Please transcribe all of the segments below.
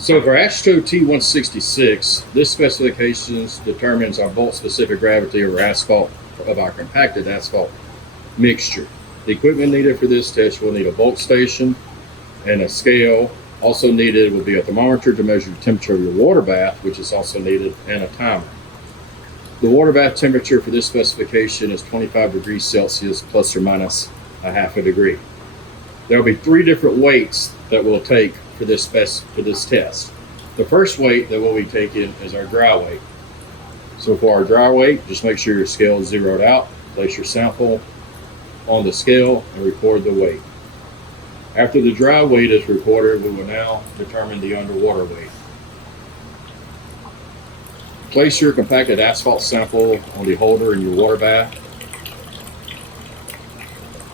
So for AASHTO T166, this specification determines our bulk specific gravity of our asphalt, of our compacted asphalt mixture. The equipment needed for this test will need a bulk station and a scale. Also needed will be a thermometer to measure the temperature of your water bath, which is also needed, and a timer. The water bath temperature for this specification is 25 degrees Celsius plus or minus a half a degree. There will be 3 different weights that we'll take for this test. The first weight that we'll be taking is our dry weight. So for our dry weight, just make sure your scale is zeroed out. Place your sample on the scale and record the weight. After the dry weight is recorded, we will now determine the underwater weight. Place your compacted asphalt sample on the holder in your water bath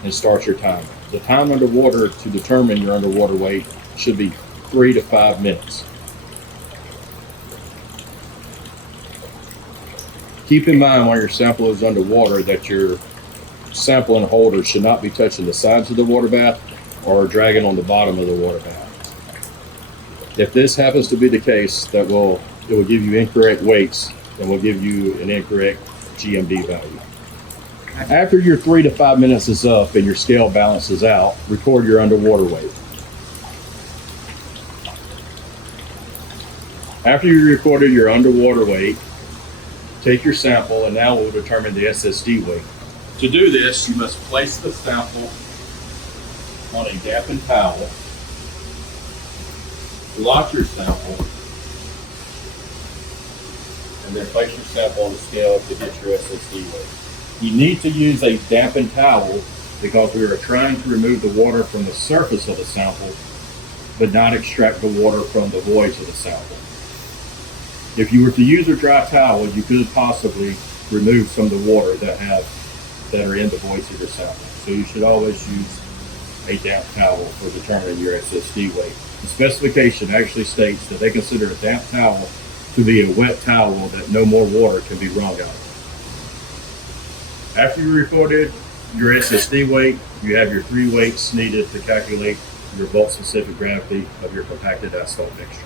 and start your timer. The time underwater to determine your underwater weight should be 3 to 5 minutes. Keep in mind while your sample is underwater that your sample and holder should not be touching the sides of the water bath or dragging on the bottom of the water bath. If this happens to be the case, it will give you incorrect weights and will give you an incorrect GMD value. After your 3 to 5 minutes is up and your scale balances out, record your underwater weight. After you recorded your underwater weight, take your sample and now we'll determine the SSD weight. To do this, you must place the sample on a dampened towel, lock your sample, and then place your sample on the scale to get your SSD weight. You need to use a dampened towel because we are trying to remove the water from the surface of the sample, but not extract the water from the voids of the sample. If you were to use a dry towel, you could possibly remove some of the water that are in the voids of your sample. So you should always use a damp towel for determining your SSD weight. The specification actually states that they consider a damp towel to be a wet towel that no more water can be wrung out. After you recorded your SSD weight, you have your 3 weights needed to calculate your bulk specific gravity of your compacted asphalt mixture.